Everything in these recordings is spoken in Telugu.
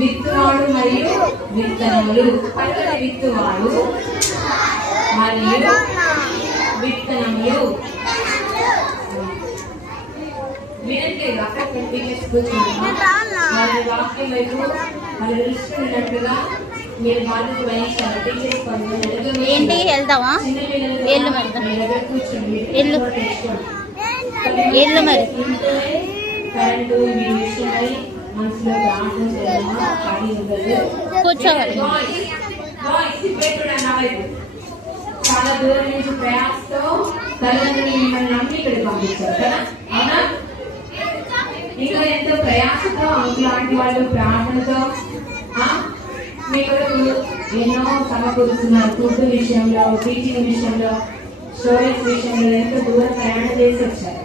విత్తువాడు మరియు విత్తనములు. విత్తువాడు మరియు విత్తనములు. వినండి అక్కడ మరి వాక్యం వైపు మరి దృష్టినట్టుగా మీరు బాధ్యత వహించాలి. ఏంటి వెళ్దామా? ఎల్లు మరి ఎల్లు ఎల్లు మరి కరెంటు మీ విషయమై మనసులో ప్రార్థన చేయడం కూర్చోవాలి. చాలా దూరం నుంచి ప్రయాసతో తల్లిదండ్రులు మిమ్మల్ని నమ్మి ఇక్కడికి పంపించారు కదా, అవునా? ఇంకా ఎంతో ప్రయాసతో లాంటి వాళ్ళు ప్రార్థనతో మీ కొరకు ఎన్నో సమకూరుస్తున్నారు. ఫుడ్ విషయంలో, టీచింగ్ విషయంలో, స్టోరీస్ విషయంలో ఎంతో దూరం ప్రయాణం చేసి వచ్చారు.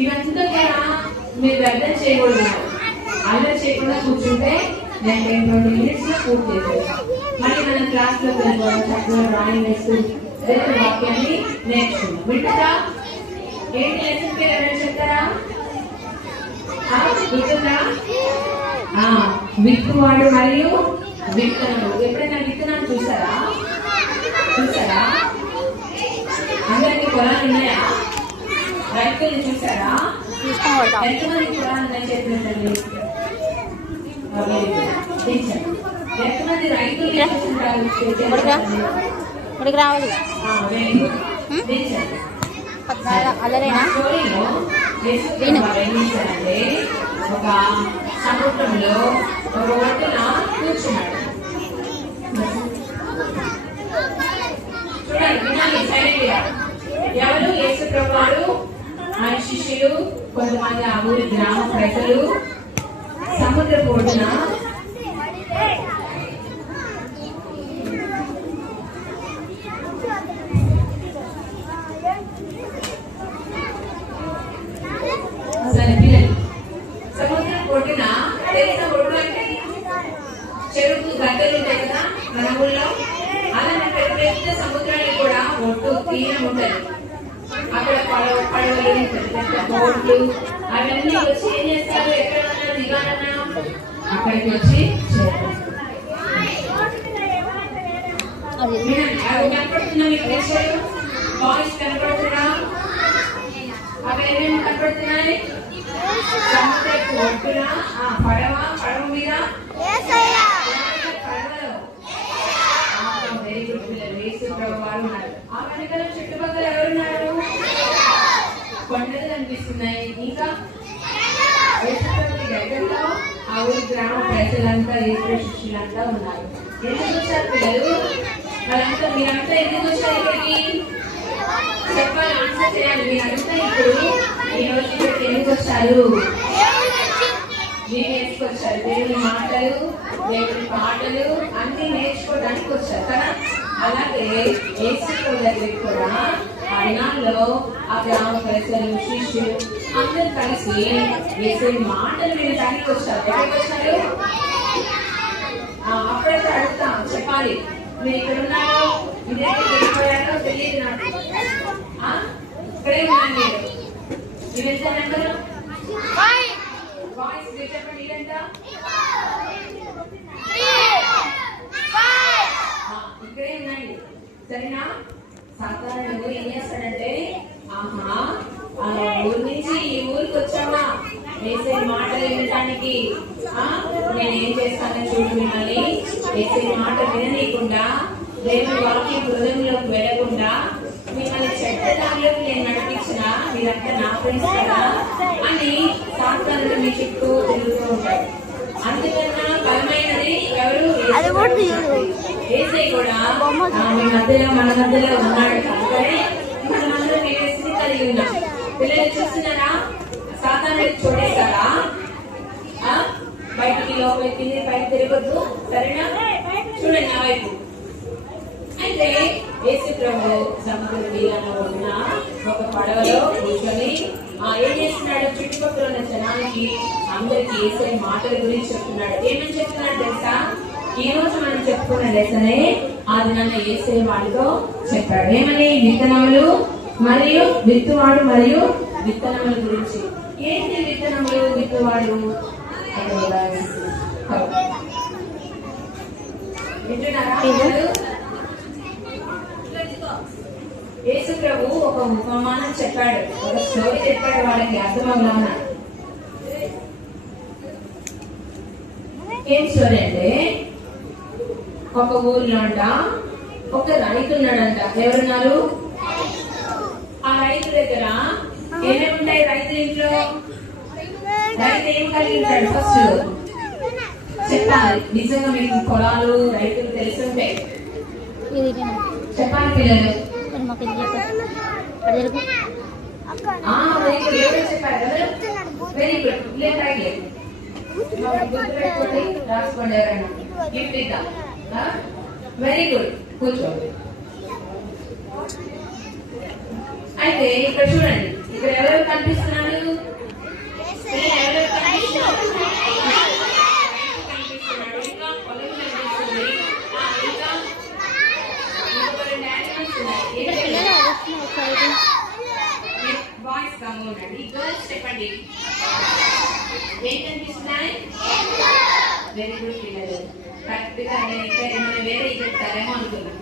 ఇవంతా కూడా మీరు వ్యర్థం చేయకూడదు. అలా చేయకుండా కూర్చుంటే నేను 10-20 minutes లో పూర్తి చేసేస్తాను. మళ్ళీ మనం క్లాస్ లో వెళ్ళిపోవడం, చక్కగా డ్రాయింగ్ వేస్తూ దేవుని వాక్యాన్ని నేర్చుకున్నాం. వింటారా? ఏంటి లెసన్ పేరు ఎవరైనా చెప్తారా? గుర్తుందా? విత్తువాడు మరియు విత్తనాలు. ఎప్పుడైనా విత్తనాలు చూసారా? అందరికి పొలాలు ఉన్నాయా? రైతులు చూసారా? ఎంతమంది పొలాలు ఉన్నాయి చెప్పినట్టు? ఎంతమంది రైతులు రావాలి. అల్లరేనా? ఒక సముద్రంలో ఒక ఒడ్డున కూర్చున్నాడు. చూడండి, ఎవరు? యేసు ప్రభువారు, ఆయన శిష్యులు, కొంతమంది ఆ ఊరి గ్రామ ప్రజలు సముద్రపు ఒడ్డున ఒడ్డున తెలిసిన ఒడ్డు అంటే చెరువు గడ్డలు ఉంటాయి కదా మన ఊళ్ళో. అలానే పెద్ద సముద్రానికి కూడా ఒడ్డు తీరం ఉంటుంది. అక్కడ పడవలు, పెద్ద బోట్లు అవన్నీ వచ్చి ఏం చేస్తారు? ఎక్కడన్నా దిగాలన్నా అక్కడికి వచ్చి కనపడుతున్నా మీకు పిక్చర్? బాయ్స్ కనపడుతున్నా? అవి ఏమేమి కనపడుతున్నాయి? సముద్రపు ఒడ్డున పడవ మీద వెరీ గుడ్ పిల్లలు. యేసు ప్రభువారు ఉన్నారు. ఆ వెనకాల చుట్టుపక్కల ఎవరున్నారు? కొండలు కనిపిస్తున్నాయి. ఇంకా దగ్గరలో ఆ ఊరి గ్రామ ప్రజలంతా, యేసు శిష్యులంతా ఉన్నారు. ఎందుకు వచ్చారు పిల్లలు? వాళ్ళంతా మీరంతా ఎందుకు వచ్చారు ఇక్కడికి? చెప్పాలి, ఆన్సర్ చేయాలి. మీరంతా ఇప్పుడు ఈ రోజు ఇక్కడికి ఎందుకు వచ్చారు? మీరు నేర్చుకొచ్చారు. దేవుని మాటలు, దేవుని పాటలు అన్ని నేర్చుకోవడానికి వచ్చారు కదా. అలాగే యేసు దగ్గరికి కూడా ఆ దినాల్లో ఆ గ్రామ ప్రజలు, శిష్యులు అందరూ కలిసి యేసు మాటలు వినడానికి వచ్చారు. ఎక్కడికి వచ్చారు? అప్పుడైతే అడుగుతాం, చెప్పాలి. మీరు ఇక్కడ ఉన్నారో, మీ దగ్గరికి వెళ్ళిపోయారో తెలియదు నాకు. ఇక్కడే ఉన్నాను నేను. మీరు ఎంత నెంబరు? బాయ్స్ చెప్పండి. ఇదంతా ఇక్కడే ఉందండి, సరేనా? సాధారణంగా ఏం చేస్తాడంటే, ఊరి నుంచి ఈ ఊరికి వచ్చామా వేసే మాటలు వినటానికి, నేనేం చేస్తానో చూడు, మిమ్మల్ని వేసే మాట విననీయకుండా, దేవుని వాక్యం హృదయంలోకి వెళ్ళకుండా, మిమ్మల్ని చెడ్డ దారిలోకి మీరంతా నా ఫ్రెండ్స్ కదా అని సాతానుడు మీ చుట్టూ తిరుగుతూ ఉంటాడు. అందుకన్నా బలమైనది ఎవరు? యేసయ్య కూడా మీ మధ్యలో మన మధ్యలో ఉన్నాడు కనుకనే మనమందరం యేసుని కలిగి ఉన్నాం. పిల్లలు చూస్తున్నారా? సాతానుడికి చూడేశారా? బయటికి లోపలికి బయట తిరగొద్దు, సరేనా? చూడండి నా వైపు. అయితే యేసు ప్రభు సముద్రం తీరాన ఉన్న ఒక పడవలో కూర్చొని ఏం చేస్తున్నాడు? చుట్టుపక్కల ఉన్న జనానికి అందరికి యేసయ్య మాటల గురించి చెప్తున్నాడు. ఏమని చెప్తున్నాడు తెలుసా? ఈ రోజు మనం చెప్పుకున్న లెసనే అది నన్ను యేసయ్య వాడితో చెప్పాడు. ఏమని? విత్తనములు మరియు విత్తువాడు మరియు విత్తనముల గురించి. ఏంటి విత్తనములు, విత్తువాడు? యేసు ప్రభు ఒక ఉపమానం చెప్పాడు, ఒక స్టోరీ చెప్పాడు, వాళ్ళకి అర్థమవునా? ఏం స్టోరీ అంటే, ఒక ఊర్లో అంట ఒక రైతు ఉన్నాడంట. ఎవరున్నారు? ఆ రైతు దగ్గర ఏమేమి ఉంటాయి? రైతు ఇంట్లో రైతు ఏం కలిగి ఉంటాడు? ఫస్ట్ చెప్పాలి. నిజంగా మీకు పొలాలు రైతులు తెలుసుంటే చెప్పాలి పిల్లలు. Very good. రాసుకోండి ఎవరైనా. గిఫ్ట్ ఇద్దాం. Very good. కూర్చోండి. అయితే ఇక్కడ చూడండి, ఇక్కడ ఎవరు కనిపిస్తున్నారు? బాయ్స్ కామోనండి, గర్ల్స్ చెప్పండి. ఏం కనిపిస్తున్నాయి? వెరీ గుడ్ పిల్లలు. కరెక్ట్ గా వేరే చెప్తారేమో అనుకున్నా.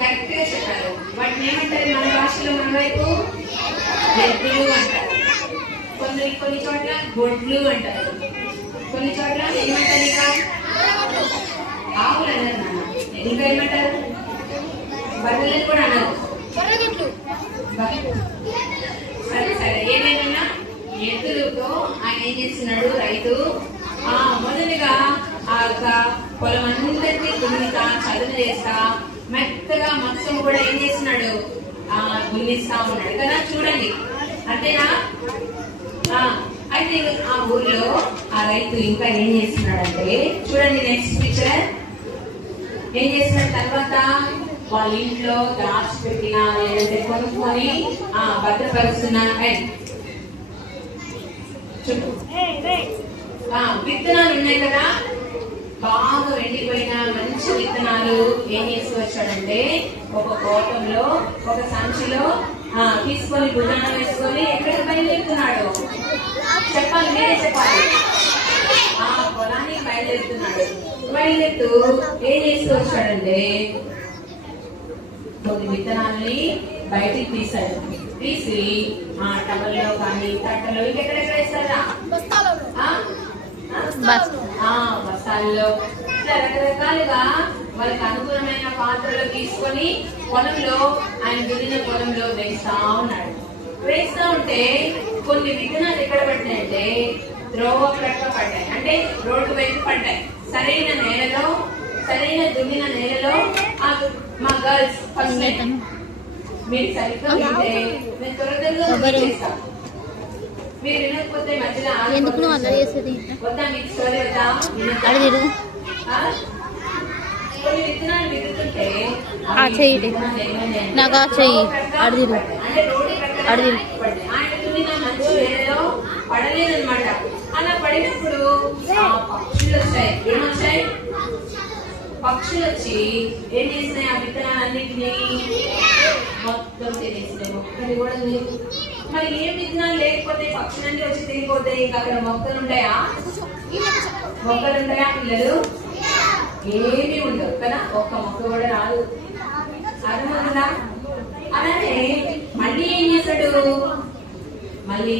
కరెక్ట్ గా చెప్పారు. వాటిని ఏమంటారు మన భాషలో? మన వైపు ఎద్దులు అంటారు, కొన్ని చోట్ల గొడ్లు అంటారు, కొన్ని చోట్ల ఏమంటారు? ఇంకా ఆవులు అన్నారు నాన్న. ఇంకా ఏమంటారు? బర్రెలను కూడా అన్నారు. సరే సరే, ఏమైనా ఎద్దులతో ఆయన ఏం చేస్తున్నాడు రైతు? మొదలుగా ఆ పొలం అంతటినీ దున్నిస్తా, చదును చేస్తా, మెత్తగా మొత్తం కూడా ఏం చేస్తున్నాడు? దున్నిస్తా ఉన్నాడు కదా. చూడండి, అంతేనా? అయితే ఆ ఊర్లో ఆ రైతు ఇంకా ఏం చేస్తున్నాడంటే, చూడండి నెక్స్ట్ పిక్చర్. ఏం చేస్తున్నాడు తర్వాత? వాళ్ళ ఇంట్లో దాచిపెట్టిన లేదంటే కొనుక్కొని భద్రపరుస్తున్న విత్తనాలు ఉన్నాయి కదా, బాగా ఎండిపోయిన మంచి విత్తనాలు ఏం చేసి వచ్చాడంటే ఒక కోటంలో, ఒక సంచిలో తీసుకొని భుజాన వేసుకొని ఎక్కడికి బయలుదేరుతున్నాడు? చెప్పాలి, మీరే చెప్పాలి. పొలానికి బయలుదేరుతున్నాడు. బయలుదేరుతూ ఏం చేసి వచ్చాడంటే కొన్ని విత్తనాలని బయటికి తీసాడు. తీసి టవల్లో కానీ తట్టలో ఇంకెక్కడెక్కడ వేస్తారా? బస్తాల్లో ఇట్లా రకరకాలుగా వాళ్ళకి అనుకూలమైన పాత్రలో తీసుకొని పొలంలో, ఆయన దున్నిన పొలంలో వేస్తా ఉన్నాడు. వేస్తా ఉంటే కొన్ని విత్తనాలు ఎక్కడ పడ్డాయంటే త్రోవ ప్రక్క పడ్డాయి, అంటే రోడ్డు వైపు పడ్డాయి. సరైన నేలలో, సరైన దున్నిన నేలలో మా గర్ల్స్ ఫస్ట్ మీరు సరిగ్గా ఉంటే నేను త్వరగా చేస్తాను. మీరు వినకపోతే మధ్యలో వద్దా? మీకు స్టోరీ వద్దా? కొన్ని విత్తనాలు విత్తుతుంటే ఆయన దున్నిన మంచి వేలలో పడలేదన్నమాట. అలా పడినప్పుడు పక్షులు వచ్చాయి. ఏమొచ్చాయి? పక్షులు వచ్చి ఏం చేసినాయి? ఆ విత్తనాలన్నింటినీ మొత్తం తినేసినాయి. మొక్కలు కూడా లేదు. మరి ఏం విత్తనాలు లేకపోతే పక్షులన్నీ వచ్చి తిరిగిపోతే ఇంకా అక్కడ మొక్కలు ఉంటాయా? మొక్కలు ఉంటాయా పిల్లలు? ఏమీ ఉండవు కదా, ఒక్క మొక్క కూడా రాదు. అర్థమవుతుందా? అలానే మళ్ళీ ఏం చేశాడు? మళ్ళీ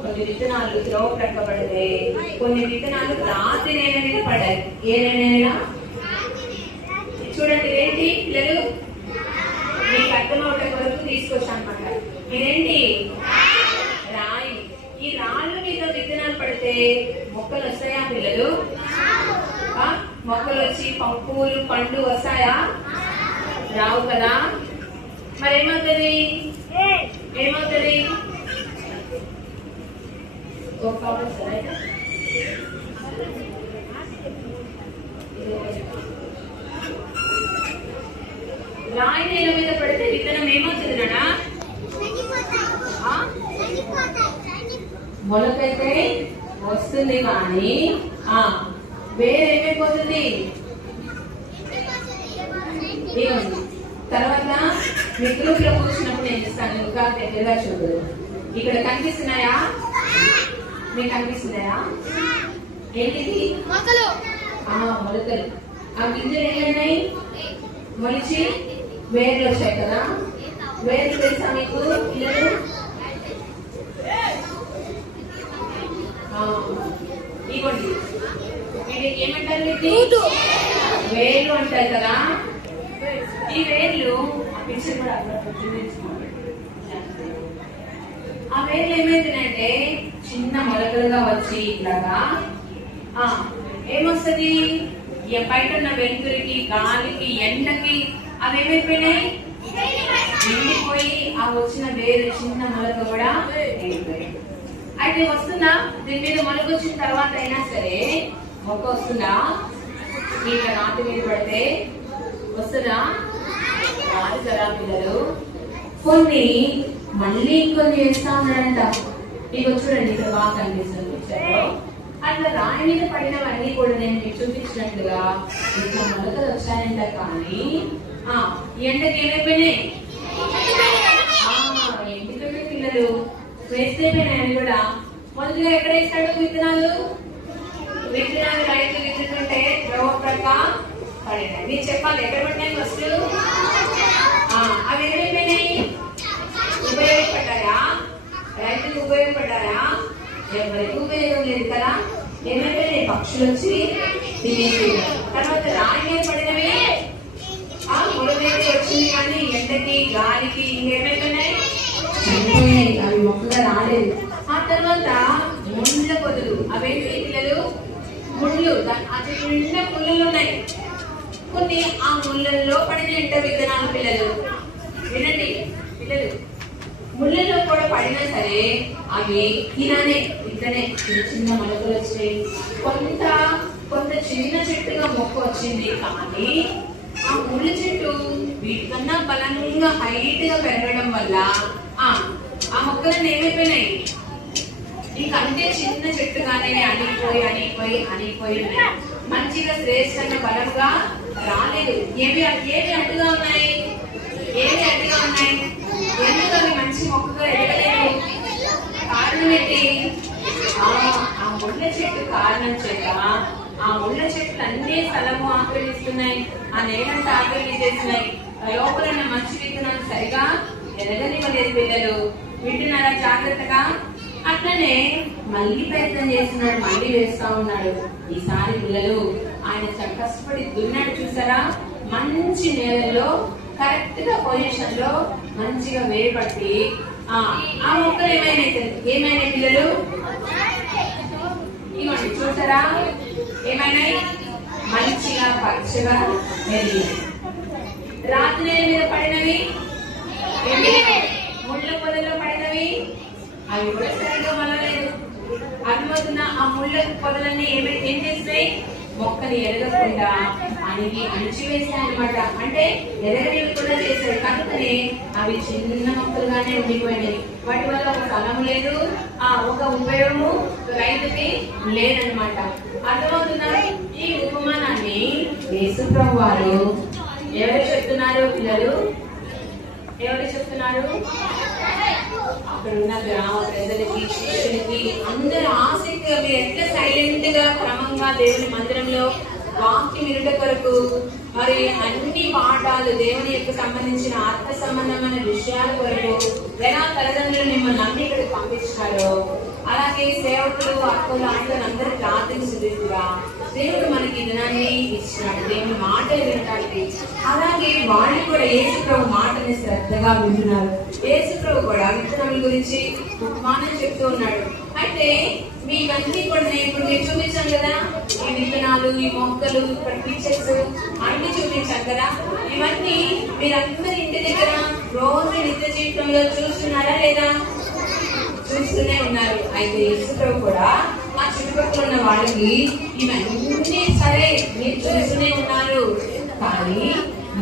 కొన్ని విత్తనాలు త్రోవ ప్రక్కబడితే, కొన్ని విత్తనాలు రాత్రి నేల మీద పడ్డాయి. ఏ నేల? చూడండి, ఏంటి పిల్లలు మీకు అర్థమవుట కొరకు తీసుకొచ్చాను అన్నమాట. ఇదేంటి? రాయి. ఈ రాళ్ళు మీద విత్తనాలు పడితే మొక్కలు వస్తాయా పిల్లలు? మొక్కలు వచ్చి పువ్వులు పండ్లు వస్తాయా? రావు కదా. మరి ఏమవుతుంది? ఏమవుతుంది? రాయి నేల మీద పడితే విత్తనం ఏమవుతుంది నానా? మొలకైతే వస్తుంది కానీ వేరేమైపోతుంది. తర్వాత మీ గ్రూప్ లో కూర్చున్నప్పుడు నేను ఇస్తాను. ఇంకా దగ్గరగా చూడు. ఇక్కడ కనిపిస్తున్నాయా? మీకు కనిపిస్తున్నాయా? ఏంటిది? మొలకలు. ఆ గింజలు ఏమైనాయి? మొలిచి వేర్లు వచ్చాయి కదా. వేర్లు తెలుసా మీకు పిల్లలు? ఇవ్వండి. ఏమంటారు? వేర్లు అంటారు కదా. ఈ వేర్లు ఆ వేర్లు ఏమైందంటే చిన్న మొలకలుగా వచ్చి ఇట్లాగా ఏమొస్తుంది? బయట ఉన్న వెలుతురికి, గాలికి, ఎండకి అవి ఏమైపోయినాయి? ఎండిపోయి ఆ వచ్చిన వేరు చిన్న మొలక కూడా ఎండిపోయింది. అయితే వస్తుందా? దీని మీద మొలక వచ్చిన తర్వాత అయినా సరే మొక్క వస్తుందా? ఇట్లా నాటు మీద పడితే వస్తుందా? రాదు కదా పిల్లలు. కొన్ని మళ్ళీ ఇంకొన్ని వేస్తా ఉన్నాడంట. ఇక చూడండి, ఇక్కడ బాగా కనిపిస్తుంది పిక్చర్లో. అట్లా రాయి మీద పడినవన్నీ కూడా నేను మీకు చూపించినట్లుగా ఇట్లా మొలకలు వచ్చాయంట. కానీ ఎండకి ఏమైపోయినాయి? ఎండిపోయినాయి పిల్లలు. వేస్తే పోయినాయి కూడా. మొదటిగా ఎక్కడ వేస్తాడు విత్తనాలు? విత్తనాలు రైతు విత్తుతుంటే ద్రవ ప్రక్క పడినాయి. మీరు చెప్పాలి ఎక్కడ పడినాయి ఫస్ట్? అవి ఏమైపోయినాయి? ఉపయోగపడ్డాయా? రైతులకు ఉపయోగపడ్డాయా? ఎవరికి ఉపయోగం లేదు కదా. ఏమైపోయినాయి? పక్షులు వచ్చి తినేసి. తర్వాత రాయి మీద పడినవి మొలకైతే వచ్చింది కానీ ఎండకి, గాలికి ఇంకేమైపోయినాయి? చనిపోయినాయి. అవి మొక్కగా రాలేదు. ఆ తర్వాత ముళ్ళ పొదలు. అవేంటి పిల్లలు? ముళ్ళు. అది నిండా ముళ్ళు ఉన్నాయి. కొన్ని ఆ ముళ్ళల్లో పడిన ఎండ విత్తనాలు పిల్లలు. వినండి పిల్లలు, ముళ్ళలో కూడా పడినా సరే అవి ఇలానే ఇట్లనే చిన్న చిన్న మొలకలు వచ్చాయి. కొంత చిన్న చెట్టుగా మొక్క వచ్చింది. కానీ ఆ ముళ్ళ చెట్టు వీటికన్నా బలంగా హైట్ గా పెరగడం వల్ల ఆ మొక్కలన్నీ ఏమైపోయినాయి? ఇంకంతే చిన్న చెట్టుగానే అణిగిపోయి మంచిగా శ్రేష్టంగా బలంగా రాలేదు. ఏవి అడ్డుగా ఉన్నాయి? ఎందుకు అవి మంచి మొక్కగా ఎదగలేదు? కారణం ఏంటి? ఆ ముళ్ళ చెట్టు కారణం చేత ఆ ముళ్ళ చెట్లు అన్ని స్థలము ఆక్రమిస్తున్నాయి. ఆ నేలంతా ఆక్రమించేస్తున్నాయి. లోపల మంచి విత్తనాలు సరిగా ఎదగనివ్వలేదు. పిల్లలు వింటున్నారా జాగ్రత్తగా? అట్లనే మళ్ళీ ప్రయత్నం చేస్తున్నాడు. మళ్ళీ వేస్తా ఉన్నాడు. ఈసారి పిల్లలు ఆయన కష్టపడి దున్నాడు. చూసారా? మంచి నేలలో కరెక్ట్ గా పొజిషన్ లో మంచిగా వేయబట్టి ఆ మొక్కలు ఏమైనా పిల్లలు? ఇవ్వండి చూసారా? ఏమైనాయి? మంచిగా పచ్చగా మెరిగినాయి. రాతి నేల మీద పడినవి, ముళ్ళ పొదల్లో పడినవి అవి కూడా సరిగ్గా మలలేదు. అర్థమవుతున్న ఆ ముళ్ళ పొదలన్నీ ఏం చేస్తున్నాయి? మొక్కని ఎదగకుండా అణిచివేసాయి అనమాట. అంటే ఎదగనివి కూడా చేశారు. కనుకనే అవి చిన్న మొక్కలుగానే ఉండిపోయినాయి. వాటి వల్ల ఒక స్థలం లేదు, ఒక ఉపయోగము రైతుకి లేదనమాట. అర్థమవుతున్నా? ఈ ఉపమానాన్ని యేసుప్రభువు వారు ఎవరు చెప్తున్నారు పిల్లలు? ఎవరు చెప్తున్నారు? అక్కడ ఉన్న గ్రామ ప్రజలకి, శిష్యులకి అందరూ ఆసక్తిగా మీరు ఎట్లా సైలెంట్ గా క్రమంగా దేవుని మందిరంలో వాక్యం వినుట కొరకు మరి అన్ని పాఠాలు దేవుని యొక్క సంబంధించిన ఆత్మ సంబంధమైన విషయాల కొరకు ఎలా తల్లిదండ్రులు మిమ్మల్ని నమ్మి ఇక్కడికి పంపించారో అలాగే సేవకులు అక్కలు ఆటలు అందరూ ప్రార్థించుగా దేవుడు మనకి దినాన్ని ఇచ్చినాడు దేవుని మాటలు వినడానికి. అలాగే వాళ్ళు కూడా యేసు ప్రభు మాటని శ్రద్ధగా వింటున్నారు. యేసు ప్రభు కూడా విత్తనముల గురించి ఉపమానం చెప్తూ ఉన్నాడు. అయితే మీకన్నీ కూడా నేను ఇప్పుడు మీరు చూపించాను కదా, ఈ విత్తనాలు, ఈ మొక్కలు, ఇక్కడ పిక్చర్స్ అన్ని చూపించాను కదా. ఇవన్నీ మీరందరి ఇంటి దగ్గర రోజు నిత్య జీవితంలో చూస్తున్నారా లేదా? చూస్తూనే ఉన్నారు. అయితే యేసు ప్రభు కూడా ఆ చుట్టుపక్కల ఉన్న వాళ్ళకి ఇవన్నీ సరే మీరు చూస్తూనే ఉన్నారు. కానీ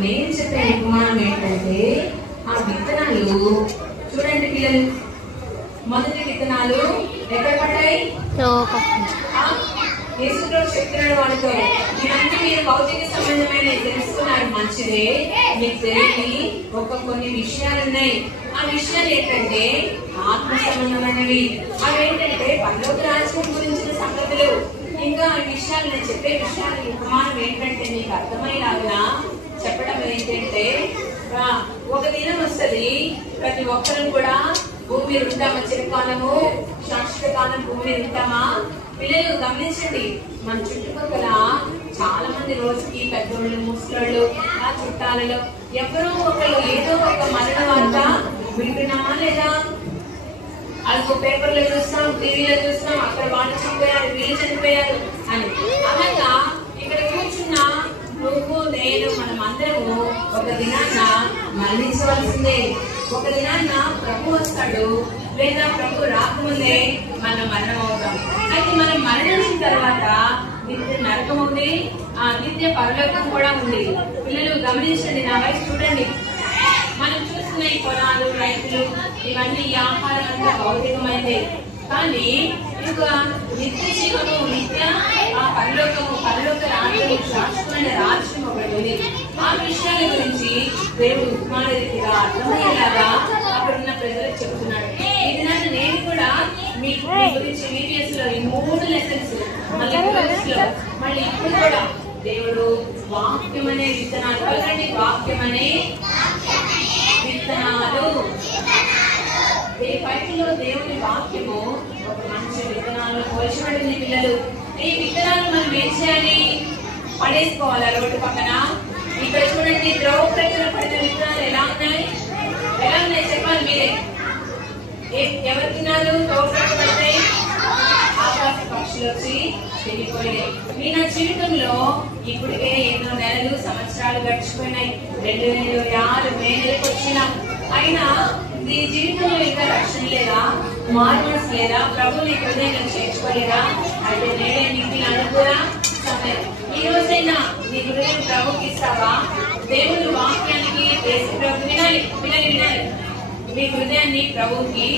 నేను చెప్పే ఉపమానం ఏంటంటే ఆ విత్తనాలు చూడండి పిల్లలు, మొదటి విత్తనాలు ఎక్కడ పడ్డాయి? యేసుప్రభు చెప్తున్నాడు వాళ్ళతో, ఇవన్నీ మీరు భౌతిక సంబంధమైన తెలుసుకున్నారు మంచిదే, మీకు తెలియని కొన్ని విషయాలు ఉన్నాయి. ఆ విషయాలు ఏంటంటే ఆత్మ సంబంధమైనవి. అవేంటంటే పరలోక రాజ్యం గురించిన సంగతులు. ఇంకా ఈ విషయాలు నేను చెప్పే విషయాలు ఉపమానం ఏంటంటే మీకు అర్థమయ్యేలాగా చెప్పడం ఏంటంటే ఒక దినం వస్తుంది, ప్రతి ఒక్కరు కూడా భూమి మీద ఉంటామా? చిరకాలము శాశ్వత కాలం భూమి మీద ఉంటామా? పిల్లలు గమనించండి, మన చుట్టుపక్కల చాలా మంది రోజుకి పెద్దోళ్ళు, ముసలోళ్ళు, ఆ చుట్టాలలో ఎవరో ఒకరు ఏదో ఒక మరణ వార్త వింటున్నామా లేదా? అల్ప పేపర్లో చూస్తాం, టీవీలో చూస్తాం, అక్కడ వాళ్ళు చనిపోయారు, వీళ్ళు చనిపోయారు అని. అలాగా ఇక్కడ కూర్చున్న నువ్వు, నేను, మనం అందరము ఒక దినాన్న మరణించవలసిందే. ఒక దినాన్న ప్రభు వస్తాడు, లేదా ప్రభు రాకముందే మనం మరణం అవుతాం. అయితే మనం మరణించిన తర్వాత నిత్య నరకం ఉంది, ఆ నిత్య పరలోకం కూడా ఉంది. పిల్లలు గమనించండి, నా వయసు చూడండి. మనం చూస్తున్న ఈ పొలాలు, రైతులు, ఇవన్నీ ఈ ఆహారం అంతా భౌతికమైనది. కానీ ఇంకా నిత్య జీవము, నిత్య ఆ పరలోకము, పరలోక రాజ్యము, శాశ్వతమైన రాజ్యం ఒకటి ఉంది. ఆ విషయాల గురించి దేవుడు ఉపమాన రీతిగా అర్థమయ్యేలాగా అక్కడ ఉన్న ప్రజలకు చెబుతున్నాడు. ఈ దినాన్ని నేను కూడా మీ గురించి VBS లో ఈ 3 లెసన్స్ మళ్ళీ ఇప్పుడు కూడా దేవుడు వాక్యం అనే విత్తనాలు, పలకండి, వాక్యం అనే విత్తనాలు. బైబిల్లో దేవుని వాక్యము ఒక మంచి విత్తనాలను పోల్చబడింది. పిల్లలు, ఈ విత్తనాలు మనం ఏం చేయాలి? పడేసుకోవాలా రోడ్డు పక్కన? ఇక్కడ చూడండి, ద్రవ ప్రజలు పడిన విత్తనాలు ఎలా ఉన్నాయి? ఎలా ఉన్నాయి చెప్పాలి మీరే. ఎవరు తిన్నారు? తోటలు పడతాయి, ఆకాశ పక్షులు వచ్చి తిరిగిపోయినాయి. మీ నా జీవితంలో ఇప్పటికే ఎన్నో నెలలు, సంవత్సరాలు గడిచిపోయినాయి. 2026 మే నెలకు వచ్చినా అయినా నీ జీవితంలో ఇంకా రక్షణ లేదా? మార్మల్స్ లేదా? ప్రభు నీ హృదయంలో చేర్చుకోలేదా? అయితే నేనే నీకు అనుకూల సమయం. ఈ రోజైనా నీ హృదయం ప్రభుకి ఇస్తావా? దేవుని వాక్యానికి ప్రభు వినాలి, పిల్లలు వినాలి. మీ హృదయాన్ని ప్రభుకి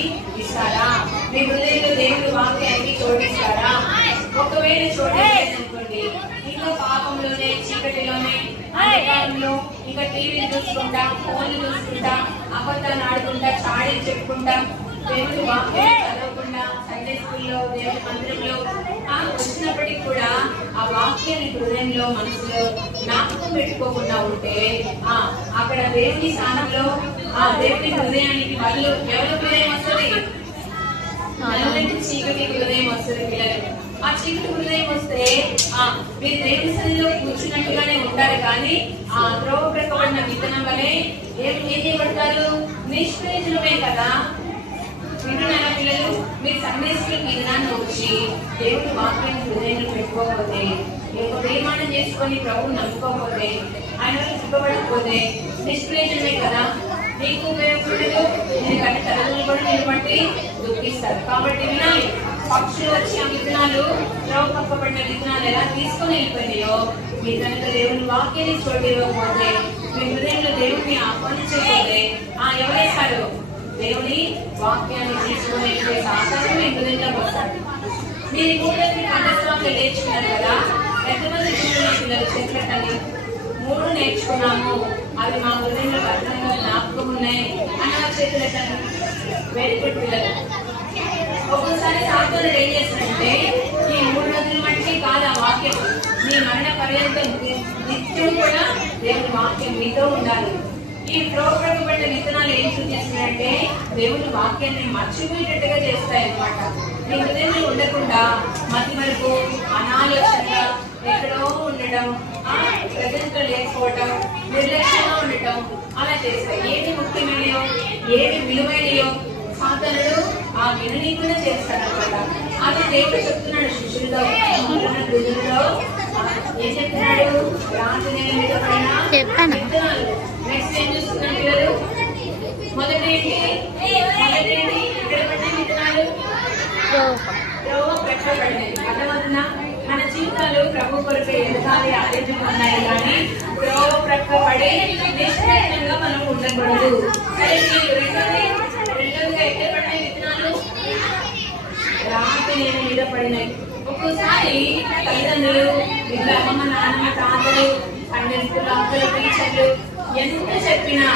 ఇస్తారా? మీ హృదయంలో దేవుని వాక్యానికి చోటిస్తారా? ఒకవేళ చోటనుకోండి, ఇంకా పాపంలోనే, చీకటిలోనే, అంధకారంలో ఇంకా టీవీలు చూసుకుంటా, ఫోన్లు చూసుకుంటా, అబద్ధాలు ఆడుకుంటా, చాడీలు చెప్పుకుంటా, దేవుని వాక్యం చదవకుండా, సండే స్కూల్లో, దేవుని మందిరంలో వచ్చినప్పటికీ కూడా ఆ వాక్యాన్ని హృదయంలో, మనసులో జ్ఞాపకం పెట్టుకోకుండా ఉంటే అక్కడ దేవుని స్థానంలో ఆ దేవుని హృదయానికి వాళ్ళు ఎవరి హృదయం వస్తుంది? చీకటి హృదయం వస్తుంది. పిల్లలు, ఆ చీకటి హృదయం వస్తే మీరు దేవుని సన్నిధిలో కూర్చున్నట్టుగానే ఉంటారు, కానీ ఆ ద్రోవపడబడిన విత్తనం వలె ఏం చేయబడతారు? నిష్ప్రయోజనమే కదా. వింటున్నారా పిల్లలు? మీరు సందేశంలో మీ దినాన్ని వచ్చి దేవుని వాక్యాన్ని హృదయంలో పెట్టుకోకపోతే, ప్రమాణం చేసుకొని ప్రభువు నమ్ముకోకపోతే, ఆయన చూపబడకపోతే నిష్ప్రయోజనమే కదా. మీకు ఉపయోగపడదు, ఎందుకంటే తల్లిదండ్రులు కూడా మీరు బట్టి దుఃఖిస్తారు. కాబట్టి వినాలి. పక్షులు వచ్చి ఆ విత్తనాలు, ద్రవ పక్కబడిన విత్తనాలు ఎలా తీసుకొని వెళ్ళిపోయినాయో, మీ దాంట్లో దేవుని వాక్యాన్ని చోటు ఇవ్వకపోతే, మీ హృదయంలో దేవుడిని ఆహ్వానించకపోతే ఎవరేస్తారు? దేవుని వాక్యాన్ని తీసుకొని వెళ్ళిపోయే సాధారణ మీ హృదయంలోకి వస్తారు. మీరు కూడా కంఠస్వామిలో నేర్చుకున్నారు కదా. ఎంతమంది పిల్లలు చేతులెత్తండి. 3 నేర్చుకున్నాము, అవి మా హృదయంలో భద్రంగా జ్ఞాపకం ఉన్నాయి అన్న చేతులెత్తండి. వెరీ గుడ్ పిల్లలు. ఒక్కోసారి సాధనలు ఏం చేస్తారంటే ఈ 3 రోజుల మట్టికి కాదు ఆ వాక్యం, నీ మరణ పర్యంతం నిత్యం కూడా దేవుని వాక్యం మీతో ఉండాలి. ఈ ప్రోగ్రామబడిన విత్తనాలు ఏం సూచిస్తున్నాయంటే దేవుని వాక్యాన్ని మర్చిపోయేటట్టుగా చేస్తాయి అన్నమాట. మీ హృదయంలో ఉండకుండా మధ్య వరకు అనాలోచనగా ఎక్కడో ఉండటం, ప్రజెంట్ లేకపోవటం, నిర్లక్ష్యంగా ఉండటం అలా చేస్తాయి. ఏది ముఖ్యమైనయో ఏది విలువైనయో సాధనలు ఆ విననీకుండా చేస్తారన్నమాట. అది దేవుడు చెప్తున్నాడు శిష్యులతో, గురువులో ఏం చెప్తున్నాడు? రాత్రి నేను మీద పైన విత్తనాలు. నెక్స్ట్ ఏం చూస్తున్నారు పిల్లలు? మొదటి ఇక్కడ పడిన విత్తనాలు పెట్టబడినాయి. అర్థమవుతుందా? మన జీవితాలు ప్రభు కొరకు ఎదగాలి, ఆరోగ్యం ఉన్నాయి, కానీ ప్రక్కపడి నిష్ప్రయత్నంగా మనం ఉండకూడదు. సరే, రెండోదిగా ఎక్కడ పడినాయి విత్తనాలు? రాత్రి నేను మీద పడినాయి. ఒక్కోసారి తల్లిదండ్రులు, వీళ్ళ అమ్మమ్మ, నాన్నమ్మ, తాతలు, సండే స్కూల్ అంకులు, టీచర్లు ఎంత చెప్పినా,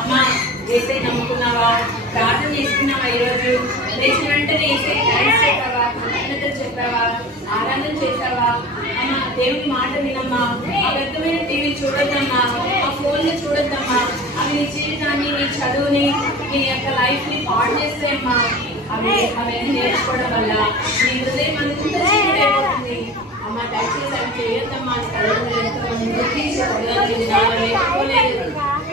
అమ్మ ఏసై నమ్ముకున్నావా, ప్రార్థన చేసుకున్నావా, ఈరోజు లేచిన వెంటనే ఏసై థాంక్స్ చెప్పావా, కృతజ్ఞతలు చెప్పావా, ఆరాధన చేసావా, అమ్మ దేవుని మాట వినమ్మా, ఆ వ్యర్థమైన టీవీ చూడొద్దమ్మా, ఆ ఫోన్లు చూడొద్దమ్మా, అవి నీ జీవితాన్ని, నీ చదువుని, నీ యొక్క లైఫ్ ని పాడు చేస్తాయమ్మా. అవన్నీ నేర్చుకోవడం వల్ల నీ హృదయం అంతా చీకటైపోతుంది. అమ్మ దయచేసి అవి చేయొద్దమ్మా అని తల్లిదండ్రులు ఎంతోమంది గుర్తించి లేకపోలేదు.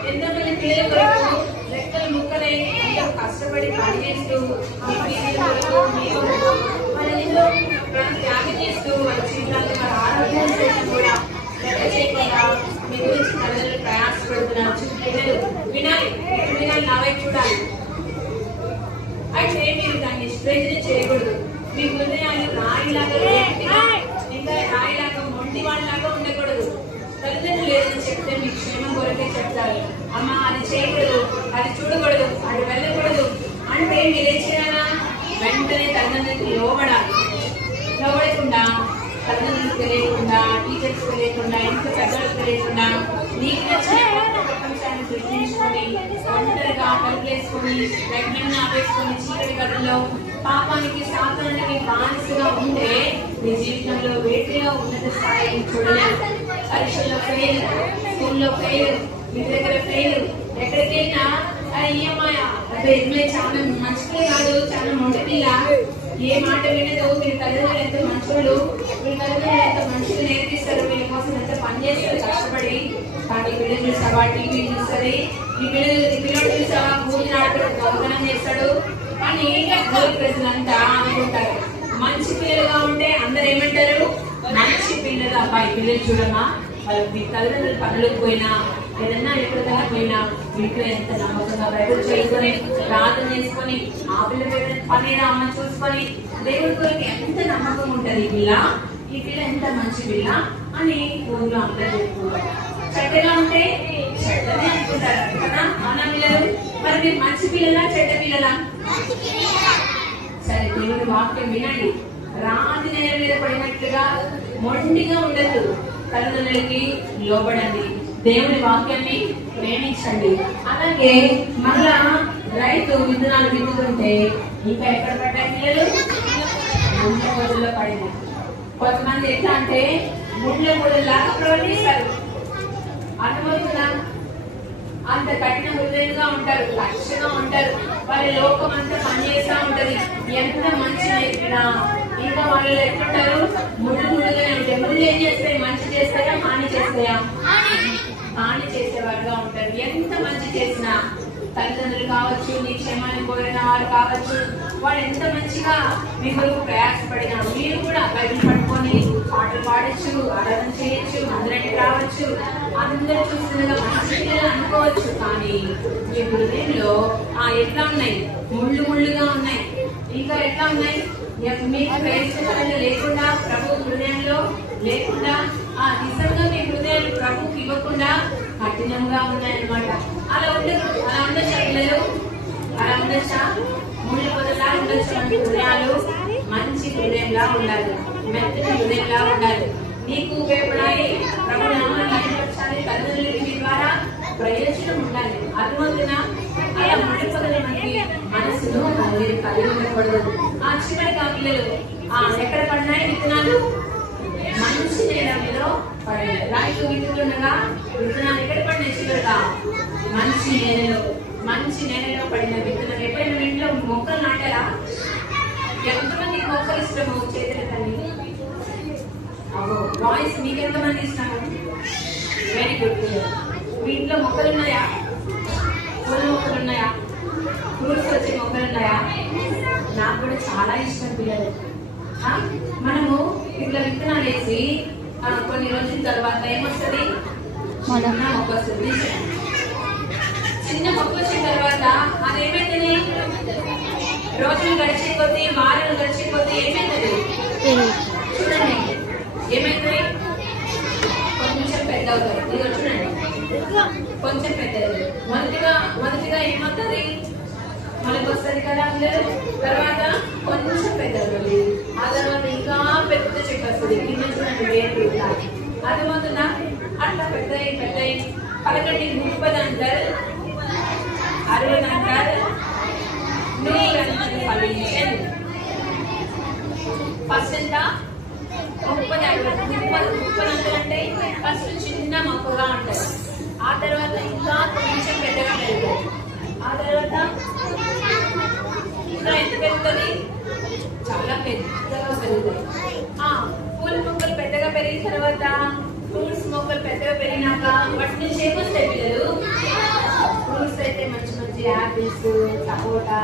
ఎంతోమంది పిల్లల కొరకు రెక్కలు ముక్కలై ఎంతో కష్టపడి పని చేస్తూ త్యాగం చేస్తూ వాళ్ళ జీవితాన్ని వాళ్ళ ఆరోగ్యం కూడా లెక్క చేయకుండా మీ గురించి తల్లిదండ్రులు ప్రయాసపడుతున్నారు. పిల్లలు వినాలి, నా వైపు చూడాలి. అయితే మీరు దాన్ని నిష్ప్రయోజనం చేయకూడదు. మీ హృదయాలు రాయిలాగా, ఇంకా రాయిలాగా మొండి వాళ్ళలాగా ఉండకూడదు. తల్లిదండ్రులు ఏదైనా చెప్తే మీ క్షేమం కొరకే చెప్తారు. అమ్మ అది చేయకూడదు, అది చూడకూడదు, అది వెళ్ళకూడదు అంటే మీరేం చేయాలా? వెంటనే తల్లిదండ్రులకు లోబడకుండా, తల్లిదండ్రులకు తెలియకుండా, టీచర్స్ తెలియకుండా, ఇంట్లో పెద్దలకు తెలియకుండా నీకు నచ్చిన ప్రపంచాన్ని సృష్టించుకొని ఒంటరిగా తలుపులేసుకొని లగ్నాన్ని ఆపేసుకొని చీకటి గదుల్లో పాపానికి, సాతానికి బానిసగా ఉంటే మీ జీవితంలో వేటిలో ఉన్నత స్థాయిని చూడలేదు. పరీక్షల్లో ఫెయిల్, స్కూల్లో ఫెయిల్, మీ దగ్గర ఫెయిల్, ఎక్కడికైనా చాలా మంచిగా కాదు, చాలా మొండిపిల్ల, ఏ మాట వినదు, వీళ్ళ తల్లిదండ్రులు ఎంత మంచోళ్ళు, వీళ్ళ తల్లిదండ్రులు ఎంత మంచిగా నేర్పిస్తారు, వీళ్ళ కోసం ఎంత పని చేస్తారు కష్టపడి. కానీ పిల్లలు చూసావా, టీవీ చూస్తుంది, ఈ పిల్లలు చూసావా, పూజ ఆడతాడు, దొంగతనం చేస్తాడు అని ప్రజలంతా అనుకుంటారు. మంచి పిల్లలుగా ఉంటే అందరు ఏమంటారు? మంచి పిల్లలు. అబ్బాయి పిల్లలు చూడమా, వాళ్ళు మీ తల్లిదండ్రులు పనులకు పోయినా, ఏదన్నా ఎక్కడికైనా పోయినా ఇంట్లో ఎంత నమ్మకంగా బయటకు చేసుకొని ప్రార్థన చేసుకొని ఆ పిల్ల పని అమ్మ చూసుకొని దేవుడి కొరకు ఎంత నమ్మకం ఉంటది ఈ పిల్ల ఎంత మంచి పిల్ల అని ఊళ్ళో అందరూ చెప్పుకుంటారు. చెడ్డగా ఉంటే చెడ్డనే అనుకుంటారు కదా మన పిల్లలు. మరి మీరు మంచి పిల్లలా చెడ్డ పిల్లలా? సరే, దేవుడి వాక్యం వినండి. రాతి నేల మీద పడినట్లుగా మొండిగా ఉండదు. తల్లిదండ్రులకి లోబడండి, దేవుని వాక్యాన్ని ప్రేమించండి. అలాగే మళ్ళా రైతు విత్తనాలు విత్తుతుంటే ఇంకా ఎక్కడ పడ్డాయి పిల్లలు? ముళ్ళ పొదల్లో పడింది. కొంతమంది ఎట్లా అంటే ముళ్ళ పొదల్లాగా ప్రవర్తిస్తారు. అనుభవుతున్నా అంత కఠిన హృదయంగా ఉంటారు, లక్ష్యంగా ఉంటారు. వాళ్ళ లోకం అంతా పనిచేస్తా ఉంటది. ఎంత మంచి నేర్పినా ఇంకా వాళ్ళు ఎట్లుంటారు? ముళ్ళుగానే ఉంటాయి. ముళ్ళు ఏం చేస్తాయి? మంచి చేస్తాయా, హాని చేస్తాయా? హాని చేసేవారుగా ఉంటారు. ఎంత మంచి చేసినా తల్లిదండ్రులు కావచ్చు, నీ క్షేమాన్ని కోరిన వారు కావచ్చు, వాళ్ళు ఎంత మంచిగా మీ కొరకు ప్రయాసపడినా మీరు కూడా బైబిల్ పట్టుకొని పాటలు పాడచ్చు, ఆరాధన చేయొచ్చు, అందరికి రావచ్చు, అందరూ చూస్తుండగా మంచి పిల్లలు అనుకోవచ్చు. కానీ మీ హృదయంలో ఎట్లా ఉన్నాయి? ముళ్ళుగా ఉన్నాయి. ఇంకా ఎట్లా ఉన్నాయి? మీకు ప్రయత్నం లేకుండా, ప్రభు హృదయంలో లేకుండా, నిజంగా మీ హృదయాలు ప్రభుకి ఇవ్వకుండా కఠినంగా ఉన్నాయన్నమాట. అలా ఉండొచ్చా పిల్లలు? అలా ఉండొచ్చా? ముళ్ళు పొదలా ఉండొచ్చు. హృదయాలు మంచి హృదయంలా ఉండాలి, మెత్తటి హృదయంలా ఉండాలి. నీకు ఉపయోగపడాలి, ప్రభు నామాన్ని మహిమపరచాలి, తల్లిదండ్రులకి మీ ద్వారా ప్రయోజనం ఉండాలి. అర్థమవుతున్నా? అలా ముళ్ళు పొదల మనకి మనసులో మీరు కలిగి ఉండకూడదు. ఆ చివరిగా పిల్లలు ఎక్కడ పడినాయి విత్తనాలు? మంచి నేల మీద పడినాయి. రైతు విత్తుతుండగా విత్తనాలు ఎక్కడ పడినాయి? చివరిగా మంచి నేలలో. మంచి నేలలో పడిన విత్తనాలు. ఎప్పుడైనా ఇంట్లో మొక్కలు నాటారా? ఎంతమంది మొక్కలు ఇష్టము? చేతులు తల్లి. వాయిస్ మీకు ఎంతమంది ఇష్టము? Very good. మీ ఇంట్లో మొక్కలు ఉన్నాయా? పూల మొక్కలు ఉన్నాయా? ఫ్రూట్స్ వచ్చే మొక్కలు ఉన్నాయా? నాకు కూడా చాలా ఇష్టం పిల్లలు. మనము ఇట్లా విత్తనాలు వేసి కొన్ని రోజుల తర్వాత ఏమొస్తుంది? చిన్న మొక్క వస్తుంది. చిన్న మొక్క వచ్చిన తర్వాత అది ఏమైతుంది? రోజులు గడిచే కొద్దీ, వారాలు గడిచే కొద్దీ ఏమైతుంది? చూడండి ఏమైతుంది? కొంచెం పెద్ద అవుతుంది. ఇది చూడండి కొంచెం పెద్దది. మొదటిగా ఏమవుతుంది? మనకు వస్తుంది కదా పిల్లలు. తర్వాత కొంచెం పెద్ద అవుతుంది. ఆ తర్వాత ఇంకా పెద్ద చెట్టు వస్తుంది. కింద చూడండి వేరు అర్థమవుతుందా? అట్లా పెద్దయి పలకండి. 30 అంటారు, 60 అంటారు, 100 ఫలించండి. ఫస్ట్ ఎంత? 30 అంటే ఫస్ట్ చిన్న మొక్కగా ఉంటుంది. ఆ తర్వాత ఇంకా కొంచెం పెద్దగా పెరుగుతుంది. ఆ తర్వాత ఇంకా ఎంత పెరుగుతుంది? చాలా పెద్దగా పెరుగుతుంది. పూల మొక్కలు పెద్దగా పెరిగిన తర్వాత ఫ్రూట్స్ మొక్కలు పెద్దగా పెరిగినాక వాటి నుంచి ఏమొస్తాయి పిల్లలు? ఫ్రూట్స్ అయితే మంచి మంచి యాపిల్స్, సపోటా,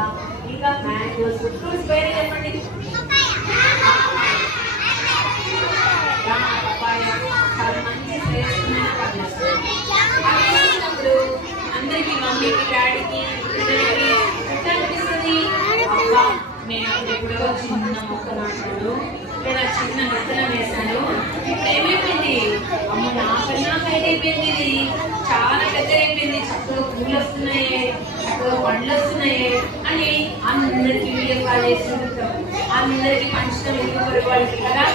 ఇంకా మ్యాంగోస్. ఫ్రూట్స్ పేరు చెప్పండి. చాలా మంచి శ్రేష్టమైన పండ్లు. అప్పుడు అందరికి, మమ్మీకి, డాడీకి, పిల్లలకి ఎట్లా అనిపిస్తుంది? అబ్బా నేను అప్పుడు ఎప్పుడో చిన్న మొక్క నాటాను లేదా చిన్న విత్తనం వేసాను, ఇప్పుడు ఏమైపోయింది? అమ్మ నాకన్నా హైట్ అయిపోయింది. ఇది చాలా పెద్ద అయిపోయింది. చక్కగా పూలు వస్తున్నాయి, చక్కగా పండ్లు వస్తున్నాయి అని అందరికి వీడియో కాల్ చేస్తుంటాం. అందరికి పంచడం ఇంకొకరి వాళ్ళకి కదా.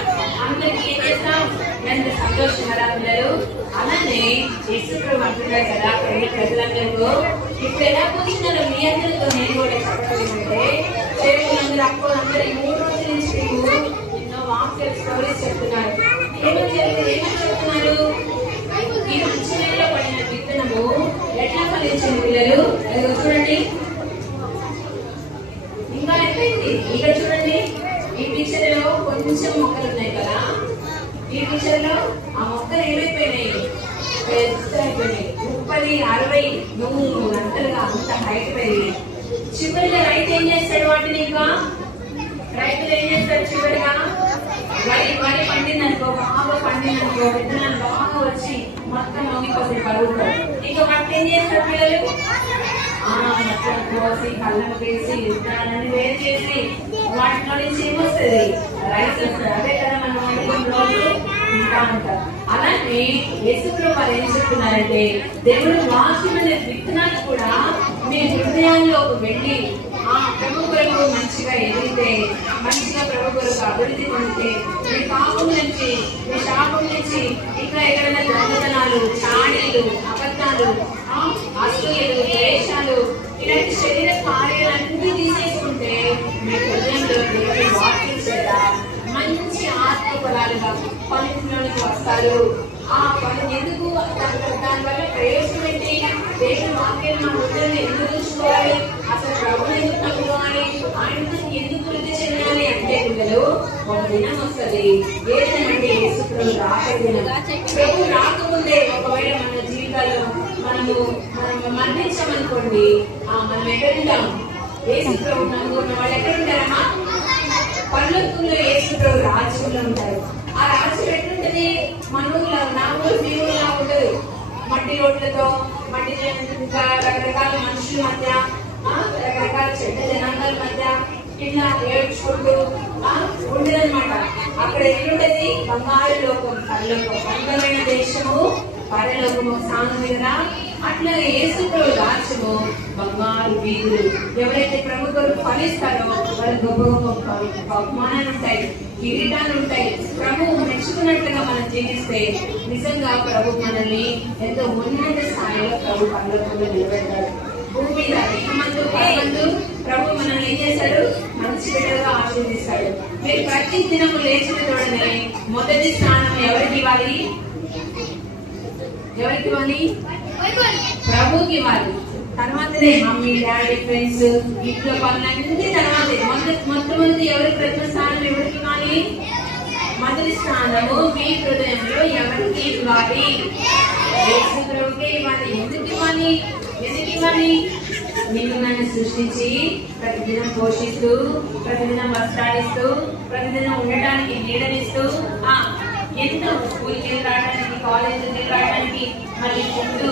అందరికి ఏం చేస్తాం? ఎంత సంతోషం కదా పిల్లలు. అలానే యేసుప్రభువు అంటున్నారు కదా అక్కడ ప్రజలందరూ ఇప్పుడు ఎలా కూర్చున్నారు? మీ అందరితో నేను కూడా చెప్పాలంటే సేవకులందరూ అక్కలందరూ 3 రోజుల నుంచి ఎన్నో వాక్యాలు స్టోరీస్ చెప్తున్నారు. ఏమని చెప్తున్నారు? ఈ మంచి నేలలో పడిన విత్తనము ఎట్లా ఫలించింది పిల్లలు? చూడండి ఇంకా అయిపోయింది. ఇక్కడ చూడండి ఈ పిక్చర్ లో కొంచెం మొక్కలు ఉన్నాయి కదా. ఈ పిక్చర్ లో ఆ మొక్కలు ఏమైపోయినాయి? పెద్ద అయిపోయినాయి. 30, 60, 100 అంతలుగా అంత హైట్ పెరిగి చివరిగా రైతు ఏం చేస్తాడు? వాటిని ఇంకా రైతులు ఏం చేస్తారు? చివరిగా వరి పండిందనుకో, బాగా పండిందనుకో, విత్తనాలు బాగా వచ్చి మొత్తం మగ్గిపోతాయి పరుగుతారు. ఇంకా వాటిని ఏం చేస్తారు పిల్లలు? మొత్తం కోసి కళ్ళకు వేసి విత్తనాలన్నీ వేరు చేసి వాటిలో నుంచి ఏమొస్తుంది? రైస్ వస్తుంది. అదే కదా మనం వండుకున్న రోజు ఇంకా ఉంటాం. అలానే యేసుప్రభువు వారు ఏం చెప్తున్నారంటే దేవుడు వాక్యమైన విత్తనాలు కూడా మీ హృదయాల్లోకి వెళ్ళి ప్రభు కొరకు మంచిగా ఎదిగితే, మంచిగా ప్రభు కొరకు అభివృద్ధి పొందితే, మీ పాపం నుంచి, మీ శాపం నుంచి, ఇంకా ఎక్కడైనా దొంగతనాలు, చాడీలు, అబద్ధాలు, అసూయలు, ద్వేషాలు, ఇలాంటి శరీర కార్యాలన్నీ తీసేసుకుంటే మీ హృదయంలో దేవుడి వాక్యం చేత మంచి ఆత్మ ఫలాలుగా పనులోనికి వస్తారు. ఆ పని ఎందుకు? దానివల్ల ప్రయోజనం ఏంటి? దేవుని వాక్యాన్ని మన హృదయాన్ని ఎందుకు చూసుకోవాలి? అసలు ప్రభువుని ఎందుకు నమ్ముకోవాలి? ఆయనతో ఎందుకు వృద్ధి చెందాలి అంటే పిల్లలు ఒక దినం వస్తుంది. ఏదంటే యేసుప్రభువు రాకముందే, ప్రభు రాకముందే ఒకవేళ మన జీవితాల్లో మనం మరణించామనుకోండి, మనం ఎక్కడుంటాం? యేసుప్రభువు నమ్ముకున్న వాళ్ళు ఎక్కడుంటారమ్మా? పరలోకంలో యేసుప్రభువు రాజ్యంలో ఉంటారు. ఆ రాజ్యం ఎట్లుంటది? మన ఊళ్ళో, నా ఊరు, మీ ఊళ్ళో ఉండదు. మట్టి రోడ్లతో, మట్టి ఇంకా రకరకాల మనుషుల మధ్య, రకరకాల చెడ్డ జనాంగాల మధ్య ఇట్లా ఏడ్చుకుంటూ ఉండదన్నమాట. అక్కడ ఎట్లుంటది? బంగారు లోకం, పరలోకం, అందమైన దేశము, పరలోకము సాగు కదా. అట్లా యేసుప్రభువు రాజ్యము బంగారు వీధులు. ఎవరైతే ప్రభు కొరకు ఫలిస్తారో వారు గొప్ప గొప్ప బహుమానాలు ఉంటాయి, కిరీటాలు ఉంటాయి. ప్రభువు మెచ్చుకున్నట్లుగా మనం జీవిస్తే నిజంగా ప్రభు మనల్ని ఎంతో ఉన్నత స్థాయిలో ప్రభు పరలోకంలో నిలబెడతాడు. భూమి మీద ఇక మందు ప్రభు మనల్ని ఏం చేశాడు? ప్రతి దినము లేచిన తోడనే మొదటి స్థానం ఎవరికి ఇవ్వాలి? ఎవరికి ఇవ్వాలి? ప్రభుకి ఇవ్వాలి. తర్వాతనే మమ్మీ డాడీ ఫ్రెండ్స్ ఇంట్లో పనులన్నీ తర్వాతే. మొట్టమొదటి ఎవరికి ప్రథమ స్థానం ఎవరికి ఇవ్వాలి? మొదటి స్థానము మీ హృదయంలో ఎవరికి ఇవ్వాలి? యేసు ప్రభుకే ఇవ్వాలి. ఎందుకు ఇవ్వాలి? ఎందుకు ఇవ్వాలి? నిన్ను నన్ను సృష్టించి ప్రతిదినం పోషిస్తూ, ప్రతిదినం వస్త్రాలిస్తూ, ప్రతిదినం ఉండటానికి నీడనిస్తూ, ఎంతో స్కూల్కి రావడానికి, కాలేజీకి రావడానికి, మళ్ళీ ఫుడ్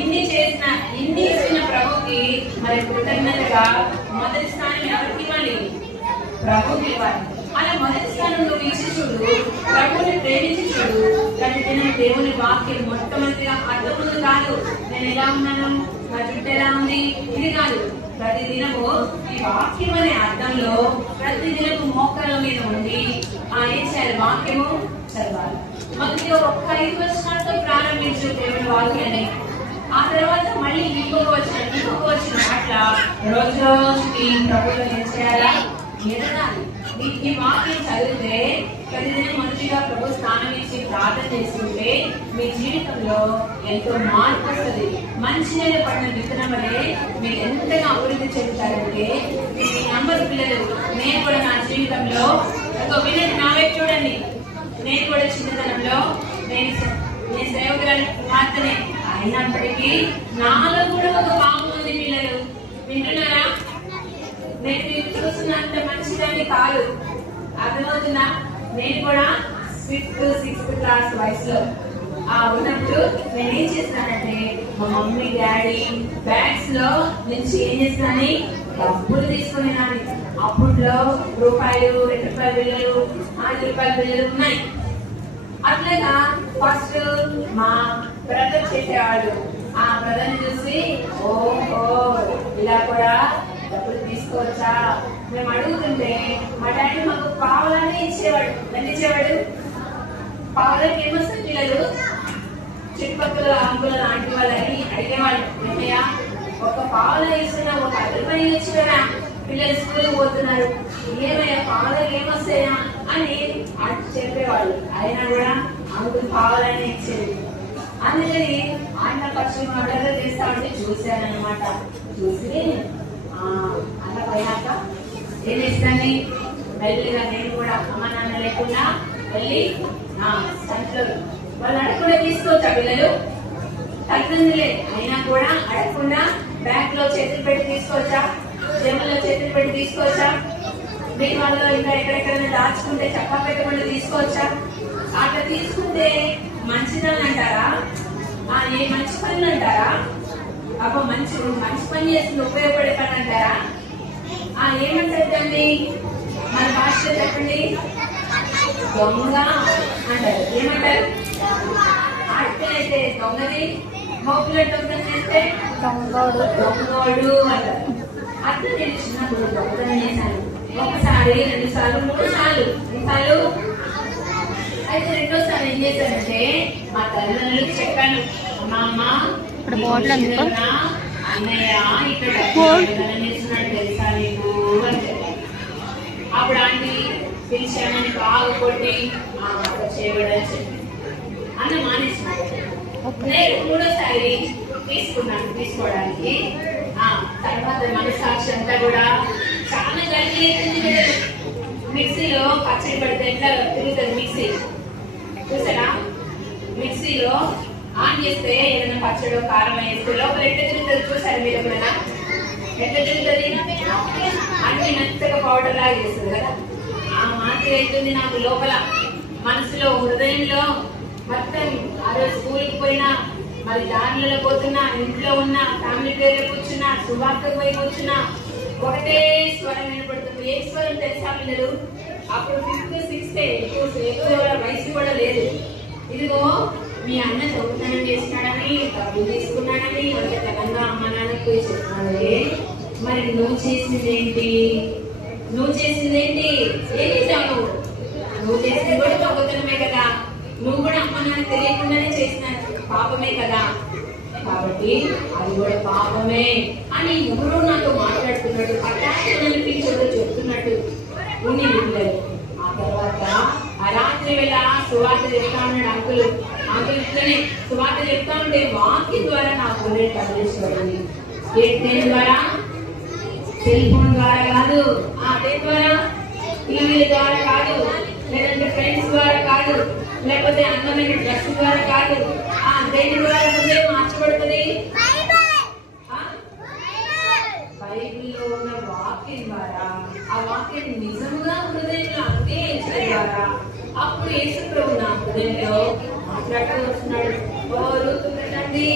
ఇన్ని ఇచ్చిన ప్రభుకి మరి కృతజ్ఞతగా మొదటి స్థానం ఎవరికి ఇవ్వాలి? ప్రభుకి ఇవ్వాలి. అలా మొదటి స్థానంలో ఇచ్చి చూడు, ప్రభుని ప్రేమించి చూడు. ప్రతిదినం దేవుని వాక్యం మొట్టమొదటిగా అర్థముందు కాదు, నేను ఎలా ఉన్నాను, నా జుట్టు ఎలా ఉంది, ఇది కాదు. ప్రతిదినము ఈ వాక్యం అనే అర్థంలో ప్రతిదినము మోకాళ్ళ మీద ఉండి ఏం చేయాలి? వాక్యము చదవాలి. మొదటిగా ఒక్క 5 వచనాలతో ప్రారంభించు దేవుని వాక్యాన్ని. ఆ తర్వాత మళ్ళీ ఇంకొక వచ్చిన అట్లా రోజు రోజుకి ప్రభుత్వం ఏం చేయాలా? ఎదగాలి. ఈ వాక్యం చదివితే ప్రతిదినం మంచిగా ప్రభు స్నానం ఇచ్చి ప్రార్థన చేసుకుంటే మీ జీవితంలో ఎంతో మార్పు వస్తుంది. మంచి నేల పడిన విత్తనం వల్లే మీరు ఎంతగా అభివృద్ధి చెందుతారంటే మీ నంబర్ పిల్లలు. నేను కూడా నా జీవితంలో వినండి, నా వైపు చూడండి. నేను కూడా చిన్నతనంలో నేను సేవకురాలి కుమార్తెనే అయినప్పటికీ నాలో కూడా ఒక పాపం ఉంది. పిల్లలు వింటున్నారా? నేను మీరు చూస్తున్నంత మంచిదాన్ని కాదు, అర్థమవుతుందా? నేను కూడా 5th 6th క్లాస్ వయసులో ఉన్నప్పుడు నేను ఏం చేస్తానంటే మా మమ్మీ డాడీ బ్యాగ్స్ లో నుంచి ఏం చేస్తానని డబ్బులు తీసుకుని నాని. అప్పట్లో రూపాయలు, 2 రూపాయల బిళ్ళలు, 5 రూపాయల బిళ్ళలు ఉన్నాయి. అట్లాగా ఫస్ట్ మా బ్రదర్ చేసేవాళ్ళు. ఆ బ్రదర్ని చూసి ఓహో ఇలా కూడా డబ్బులు తీసుకోవచ్చా మేము అడుగుతుంటే మా డాడీ మాకు పావులనే ఇచ్చేవాడు. ఎంత ఇచ్చేవాడు? పావులకి ఏమొస్తుంది పిల్లలు? చుట్టుపక్కల అంకుల లాంటి వాళ్ళని అడిగేవాళ్ళు, ఏమయ్యా ఒక పావుల ఇస్తున్నా, ఒక 10 రూపాయలు ఇచ్చి కదా పిల్లలు స్కూల్కి పోతున్నారు, ఏమయ్యా పావులకి ఏమొస్తాయా అని చెప్పేవాళ్ళు. అయినా కూడా అంకులు పావులనే ఇచ్చేది. అందుకని ఆయన పక్షి ఆర్డర్ చేస్తా ఉంటే చూశానమాట. చూసి అలా పోయాక ఏం చేస్తాను, మెల్లిగా నేను కూడా అమ్మ నాన్న లేకుండా వెళ్ళి సంట్లో వాళ్ళు అడగకుండా తీసుకోవచ్చా పిల్లలు? తగ్గుందిలే, అయినా కూడా అడగకుండా బ్యాగ్ లో చేతులు పెట్టి తీసుకోవచ్చా? జేబుల్లో చేతులు పెట్టి తీసుకోవచ్చా? మీ వాళ్ళు ఇంకా ఎక్కడెక్కడైనా దాచుకుంటే చక్కా పెట్టకుండా తీసుకోవచ్చా? అట్లా తీసుకుంటే మంచిదని అంటారా? ఏ మంచి పనులు అంటారా? అబ్బా మంచి పని చేస్తుంది, ఉపయోగపడే పని అంటారా? ఏమంటారు దాన్ని మన భాషలో చెప్పండి? దొంగ అంటారు. ఏమంటారు? ఆడపిల్లైతే దొంగది, మోపులో దొంగ చేస్తే దొంగోడు అంటారు. అట్లా నేను చిన్నప్పుడు దొంగతనం చేశాను. 1 సారి 2 సార్లు 3 సార్లు ఎన్నిసార్లు అయితే రెండోసారి ఏం చేశానంటే మా తల్లిదండ్రులకు చెప్పాను, అమ్మ అన్నయ్య ఇక్కడ చేస్తున్నాడు తెలుసా నీకు అని చెప్పాను. అప్పుడు ఆంటీ పిలిచానని బాగా కొట్టి చేయబడని చెప్పి అన్న మానేసినాడు. నేను 3వసారి తీసుకోవడానికి తర్వాత మనసాక్షి అంతా కూడా చాలా గట్టి అవుతుంది. మిక్సీలో పచ్చడి పెడితే ఎట్లా తిరుగుతుంది మిక్సీ చూసారా? మిక్సీలో ఆన్ చేస్తే ఏదైనా పచ్చడి కారం వేస్తే లోపల ఎట్లా తిరుగుతుంది చూసారు మీరు? ఎప్పుడైనా ఎట్లా తిరుగుతుంది? అన్ని మెత్తగా పౌడర్ లాగా చేస్తుంది కదా. ఆ మాత్రం అవుతుంది నాకు లోపల మనసులో హృదయంలో మొత్తం. ఆ రోజు స్కూల్కి పోయినా, మరి దానిలో పోతున్నా, ఇంట్లో ఉన్న ఫ్యామిలీ పేరు కూర్చున్నా, సువార్తకు పోయి కూర్చున్నా, ఒకటే స్వరం వినపడుతుంది. ఏ స్వరం తెలుసా పిల్లలు? అప్పుడు 5th 6th ఎక్కువ వయసు కూడా లేదు. ఇదిగో మీ అన్న దొంగతనం చేసినాడని, డబ్బులు తీసుకున్నాడని వాళ్ళ తెలంగాణ అమ్మ నాన్నకు పోయి చెప్తున్నాడే. మరి నువ్వు చేసిందేంటి? ఏం చేసావు? నువ్వు చేసింది కూడా దొంగతనమే కదా. నువ్వు కూడా అమ్మ నాన్న తెలియకుండానే చేసిన పాపమే కదా. కాబట్టి అది కూడా పాపమే అని ఎవరో నాతో మాట్లాడుతున్నాడు. అటాక్షణలు చెప్తున్నట్టు ఉండి పిల్లలు. ఆ తర్వాత ఆ రాత్రి వేళ సువార్త చెప్తా ఉన్నాడు అంకులు ఇట్లనే సువార్త చెప్తా ఉంటే వాక్యం ద్వారా నా హృదయం కదిలించబడింది. దేని ద్వారా? సెల్ ఫోన్ ద్వారా కాదు, దేని ద్వారా? టీవీల ద్వారా కాదు, లేదంటే ఫ్రెండ్స్ ద్వారా కాదు, లేకపోతే అందమైన డ్రెస్ ద్వారా కాదు. దేని ద్వారా హృదయం మార్చబడుతుంది? బైబిల్లో ఉన్న వాక్యం ద్వారా, ఆ వాక్యం నిజంగా హృదయంలో అంగీకరించడం ద్వారా అప్పుడు యేసుప్రభు నా హృదయంలో మాట్లాడుతూ వస్తున్నాడు. ఓ రూతు వినండి,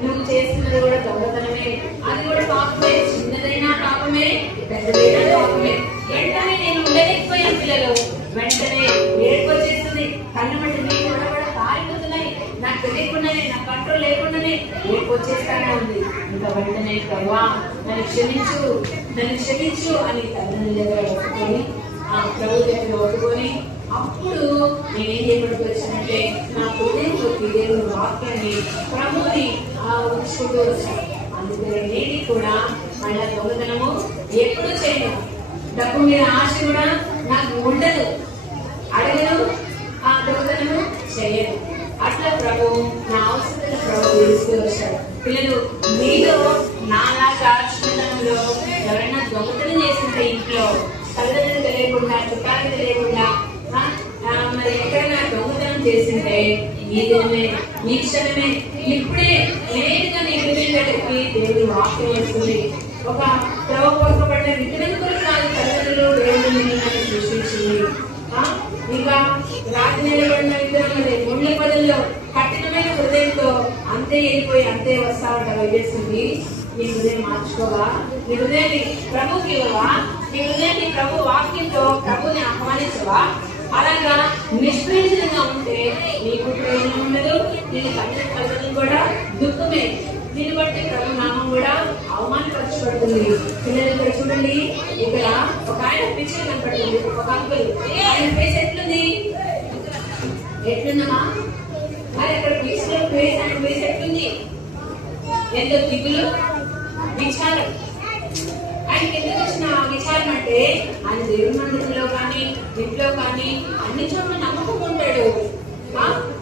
నువ్వు చేసినది కూడా దొంగతనమే, అది కూడా పాపమే, చిన్నదైనా పాపమే, పెద్దదైనా పాపమే. వెంటనే నేను ఉండలేకపోయాను పిల్లలు, వెంటనే ఏడుకొచ్చేస్తుంది, కళ్ళు మట్టి నీళ్ళు కూడా కారిపోతున్నాయి, నాకు తెలియకుండానే, నా కంట్రోల్ లేకుండానే ఏడుకొచ్చేస్తానే ఉంది. ఇంకా వెంటనే ప్రభువా నన్ను క్షమించు అని తల్లి దగ్గర ఒప్పుకొని ప్రభు దగ్గర ఒప్పుకొని అప్పుడు నేనేం చేయబడికి వచ్చినట్టే నా హృదయంలోకి దేవుని వాక్యాన్ని ప్రభుని ఉంచుకుంటూ వచ్చాను. అందుకని నేను కూడా మళ్ళా దొంగతనము ఎప్పుడు చేయను, డబ్బు మీద ఆశ కూడా నాకు ఉండదు, అడగను, ఆ దొంగతనము చేయను. అట్లా ప్రభు నా అవసరం ప్రభు తెలుస్తూ వచ్చాడు. పిల్లలు మీలో నాలాగా చిన్నతనంలో ఎవరైనా దొంగతనం చేస్తుంటే ఇంట్లో తల్లిదండ్రులు తెలియకుండా, చుట్టాలు తెలియకుండా మరి ఎక్కడైనా దొంగతనం చేస్తుంటే ఈ దినమే, ఈ క్షణమే, ఇప్పుడే నేరుగా నీ హృదయంలోకి దేవుని వాక్యం వస్తుంది. ఒక ప్రవపరచబడిన విత్తనం కూడా కాదు, తల్లిదండ్రులు దేవుని సృష్టించింది. ఇంకా రాజు నిలబడిన విత్తనం గుండె పదల్లో కఠినమైన హృదయంతో అంతే వెళ్ళిపోయి అంతే వస్తా ఉంటా వేస్తుంది. నీ హృదయం మార్చుకోవా, నీ హృదయాన్ని ప్రభుకి ఇవ్వవా, నీ హృదయాన్ని ప్రభు వాక్యంతో ప్రభుని ఆహ్వానించవా? అలాగా నిష్ప్రయోజనంగా ఉంటే నీకు ప్రయోజనం ఉండదు, నేను కఠిన కూడా దుఃఖమే, దీన్ని బట్టి ప్రభు నామం కూడా అవమానపరచబడుతుంది. పిల్లలు ఇక్కడ చూడండి, ఇక్కడ ఒక ఆయన పిక్చర్ కనపడుతుంది, ఒక అంకుల్, ఆయన ఫేస్ ఎట్లుందమ్మా? మరి అక్కడ పిక్చర్ ఫేస్, ఆయన ఫేస్ ఎట్లుంది? ఎంతో దిగులు, విచారం. ఆయనకి ఎందుకు వచ్చిన విచారం అంటే ఆయన దేవుని మందిరంలో కానీ ఇంట్లో కానీ అన్ని చోట్ల నమ్మకం ఉంటాడు.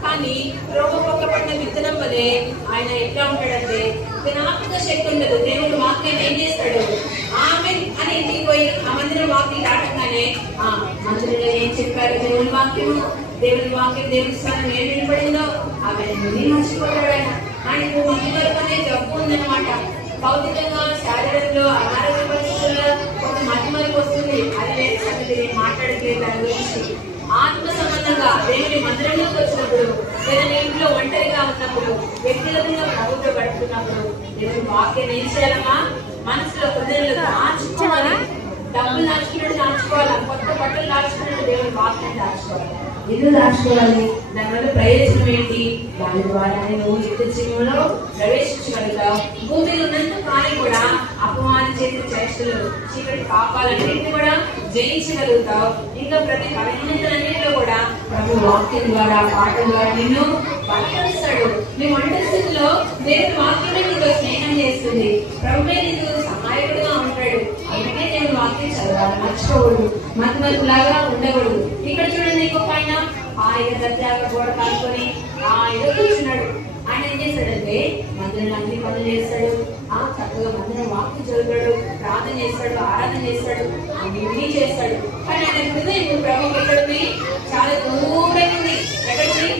కానీ రోగపడిన విత్తనం వలె ఆయన ఎట్లా ఉంటాడంటే జ్ఞాపక శక్తి ఉండదు. దేవుడు వాక్యాన్ని ఏం చేస్తాడు? ఆమె అని ఇంటికి పోయి ఆ మందిరం వాక్యం దాటంగానే మందిరంలో ఏం చెప్పారు? దేవుని వాక్యం దేవుని స్థానం ఏం వినపడిందో ఆమె మర్చిపోతాడు. ఆయనకు మధ్యవరకు అనే జబ్బు ఉందన్నమాట. భౌతికంగా, శారీరకంలో, అనారోగ్య పరిస్థితుల్లో ఒక మధ్యమరకు వస్తుంది. అది వేరే సంగతి, నేను మాట్లాడట్లేదు దాని గురించి. ఆత్మ సంబంధంగా దేవుని మందిరంలోకి వచ్చినప్పుడు, లేదా ఇంట్లో ఒంటరిగా ఉన్నప్పుడు, వ్యక్తిగతంగా ప్రభుత్వం గడుపుతున్నప్పుడు దేవుని వాక్యం ఏం చేయాలమ్మా? మనసులో హృదయంలో దాచుకోవాలి. డబ్బులు దాచుకున్నట్టు దాచుకోవాలి, కొత్త బట్టలు దాచుకున్నట్టు దేవుని వాక్యం దాచుకోవాలి. ఎందుకు దాచుకోవాలి? దానివల్ల ప్రయోజనం ఏంటి? దాని ద్వారా నువ్వు నిత్య జీవంలో ప్రవేశించగలుగుతావు. భూమిలో ఉన్నంత కాలం కూడా అపవాది చేసే చేష్టలు, చీకటి పాపాలన్నింటినీ కూడా జయించగలుగుతావు. ఇంకా ప్రతి బలహీనతలన్నింటిలో కూడా ప్రభు వాక్యం ద్వారా, పాటల ద్వారా నిన్ను బలపరుస్తాడు. నీ ఒంటరి స్థితిలో దేవుని వాక్యమే నీకు స్నేహం చేస్తుంది. ప్రభువే నీకు సహాయకుడుగా ఉంటాడు. అందుకే దేవుని వాక్యం చదవాలి, మర్చిపోకూడదు, మధ్యలాగా ఉండకూడదు. ఇక్కడ చూడండి, ఇంకొక ఆయన హాయిగా దర్జాగా గోడ కానుకొని హాయిగా కూర్చున్నాడు. ఆయన ఏం చేస్తాడంటే మందిరంలో అన్ని పనులు చేస్తాడు, చక్కగా మందిరం వాక్యం చదువుతాడు, ప్రార్థన చేస్తాడు, ఆరాధన చేస్తాడు, అన్ని చేస్తాడు. కానీ ఆయన హృదయం ప్రభు ఎక్కడుంది? చాలా దూరం ఉంది. ఎక్కడుంది?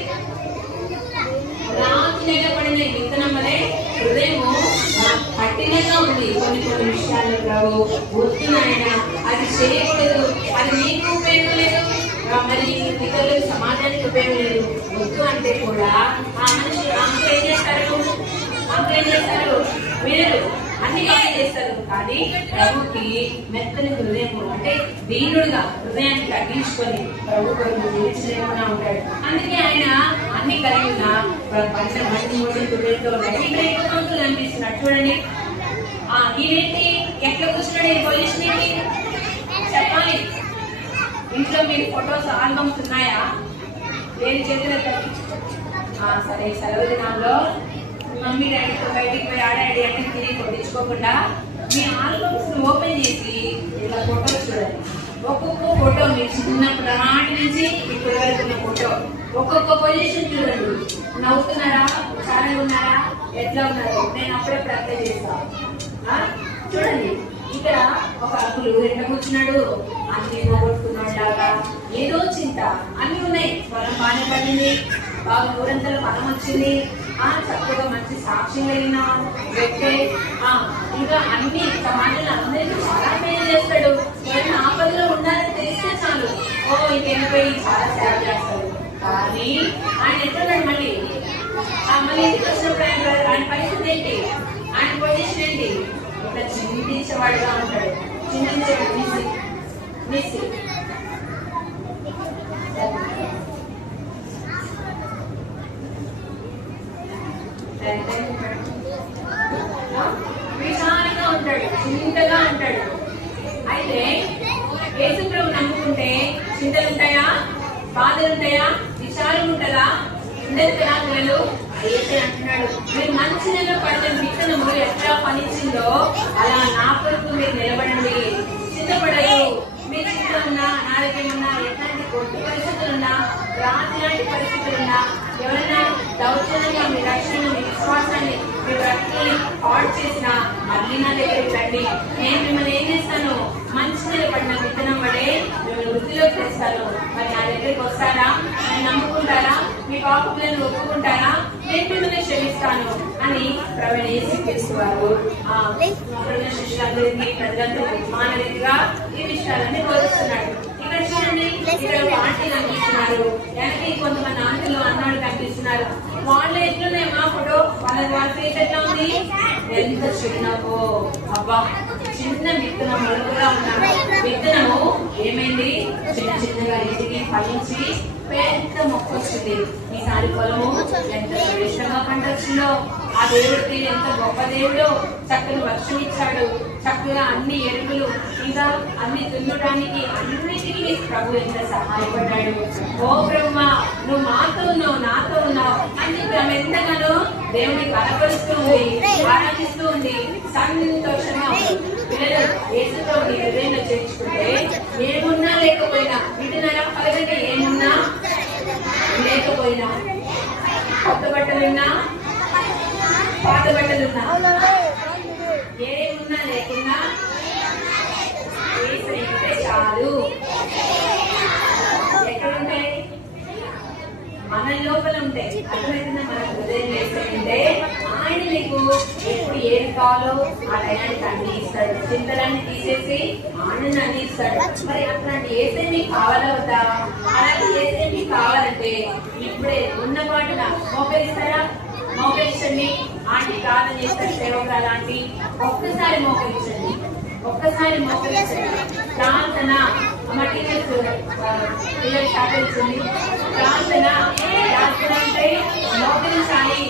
రాతి నిలబడిన విత్తనం వలె హృదయము కఠినంగా ఉంది. కొన్ని విషయాల్లో ప్రభు వద్దునైనా అది చేయకూడదు, అది నీకు ఉపయోగం లేదు, మరి ఇతరులకు సమాజానికి ఉపయోగం లేదు, వద్దు అంటే కూడా ఆ మనుషులు అంకులు ఏం చేస్తారు? మీరు అన్ని బాగా చేస్తారు. కానీ ప్రభుకి మెత్తని హృదయం, అంటే దీనుడుగా హృదయాన్ని తగ్గించుకొని ప్రభు కొరకు జీవించలేకుండా ఉంటాడు. అందుకే ఆయన అన్ని కలిగి ఉన్న మంచి హృదయంతో అంకులు అనిపిస్తున్నాడు. చూడండి, ఈయనేంటి ఎట్లా కూర్చున్నాడు? పొజిషన్ ఏంటి చెప్పాలి. ఇంట్లో మీరు ఫొటోస్ ఆల్బమ్స్ ఉన్నాయా? లేని చేతిలో సరే, సెలవు దినాల్లో మమ్మీ డాడీతో బయటికి పోయి ఆడాడి అంటే తిరిగి కొట్టించుకోకుండా మీ ఆల్బమ్స్ ఓపెన్ చేసి ఇలా ఫొటోస్ చూడండి. ఒక్కొక్క ఫోటో మీరు చిన్నప్పటి నాటి నుంచి ఇప్పటి వరకు ఉన్న ఫోటో ఒక్కొక్క పొజిషన్ చూడండి. నవ్వుతున్నారా, చాలా ఉన్నారా, ఎట్లా ఉన్నారు? నేను అప్పుడప్పుడు అప్లై చేస్తా. చూడండి, ఇక్కడ ఒక అప్పులు ఎట్లా కూర్చున్నాడు, అన్ని పోగొట్టుకున్నాడులాగా, ఏదో చింత, అన్ని ఉన్నాయి. పొలం బాగానే పడింది, బాగా ఊరంతలో ఫలం వచ్చింది, చక్కగా మంచి సాక్ష్యం కలిగిన వ్యక్తే, ఇంకా అన్ని సమాజంలో అందరికీ చాలా మేలు చేస్తాడు. ఎవరైనా ఆపదలో ఉన్నారని తెలిస్తే చాలు, ఇంకెళ్ళిపోయి చాలా సేవ చేస్తాడు. కానీ ఆయన ఎట్లున్నాడు మళ్ళీ ఇంటికి వచ్చినప్పుడు ఆయన పరిస్థితి ఏంటి, ఆయన పొజిషన్ ఏంటి? ఇట్లా చింతించేవాడుగా ఉంటాడు. చింతించేవాడు మిస్ విషాలంగా ఉంటాడు, చింతగా ఉంటాడు. అయితే యేసుప్రభు నమ్ముకుంటే చింతలు ఉంటాయా, బాధలు ఉంటాయా, విషాలం ఉంటుందా? ఉండదు కదా పిల్లలు. అయితే అంటున్నాడు, మీరు మంచి నెల పడిన విత్తనము ఎట్లా ఫలించిందో అలా నా కొరకు మీరు నిలబడండి, చింతపడదు. మీరు చింత ఉన్నా, నాలుగేం ఉన్నా, ఎట్లాంటి కొట్టు పరిస్థితులున్నా, రాత్రి లాంటి పరిస్థితులున్నా, ఎవరైనా దౌర్జన్యంగా మీ రక్షణ, మీ విశ్వాసాన్ని, మీ బ్రతిని పాడు చేసినా మళ్ళీ నా దగ్గరికి రండి. నేను మిమ్మల్ని ఏం చేస్తాను, మంచి నిలబడిన విత్తనం పడే మిమ్మల్ని వృద్ధిలోకి తెస్తాను. మరి నా దగ్గరికి వస్తారా, నేను నమ్ముకుంటారా, మీ పాపలను ఒప్పుకుంటారా, నేను మిమ్మల్ని క్షమిస్తాను అని ప్రవీణ యేసుక్రీస్తు వారు శిష్యులందరికీ ప్రజలందరికీ మానరీతిగా ఈ విషయాలన్నీ బోధిస్తున్నాడు. ఇక్కడ చూడండి, ఇక్కడ ఆంటీ కనిపిస్తున్నారు, వెనక్కి కొంతమంది ఆంటీలు అన్నాడు కనిపిస్తున్నారు. వాళ్ళు ఎట్లున్నాయి మా ఫోటో, వాళ్ళ ఫేస్ ఎట్లా ఉంది, ఎంత చిన్నవో, అబ్బా చిన్న విత్తనం మొలకగా ఉన్నాడు. విత్తనము ఏమైంది, చిన్న చిన్నగా ఎదిగి ఫలించి పెద్ద మొక్క వచ్చింది. ఈసారి పొలము ఎంత శ్రేష్టంగా పంట వచ్చిందో, ఆ దేవుడికి ఎంత గొప్ప దేవుడు, చక్కని వర్షం ఇచ్చాడు, చక్కగా అన్ని ఎరువులు, ఇంకా అన్ని దున్నడానికి అన్నిటికీ ప్రభు ఎంత సహాయపడ్డాడు. ఓ బ్రహ్మ, నువ్వు మాతో ఉన్నావు, నాతో ఉన్నావు అని చెప్పి ఆమె ఎంతగానో దేవుడిని కనపరుస్తూ ఉంది, ఆరాధిస్తూ ఉంది, సంతోషంగా ఉంది. పిల్లలు యేసుతో నీ హృదయంలో చేర్చుకుంటే ఏమున్నా లేకపోయినా, వింటున్నారా పలకంటే, ఏమున్నా లేకపోయినా, కొత్త బట్టలున్నా పాత బట్టలున్నా, ఏమున్నా లేకున్నా యేసయ్యుంటే చాలు. ఎక్కడుంటాయి? మన లోపల ఉంటాయి. అర్థమైందా? మన హృదయం వేసుకుంటే ఆయన నీకు ఎప్పుడు ఏది కావాలో ఆ టైంకి అన్ని ఇస్తాడు. చింతలన్నీ తీసేసి ఆనందాన్ని అన్ని ఇస్తాడు. మరి అట్లాంటి ఏసే మీకు కావాలా వద్దా? అలాంటి ఏసే మీకు కావాలంటే ఇప్పుడే ఉన్న పాటుగా మోకరిస్తారా? మోకరించండి. ఆంటీ ప్రార్థన చేస్తారు, సేవకులు అలాంటి ఒక్కసారి మోకరించండి, ఒక్కసారి మోకరించండి. ప్రార్థన మా టీచర్స్ పిల్లలు సహకరించండి. ప్రార్థన అంటే మోకరించాలి.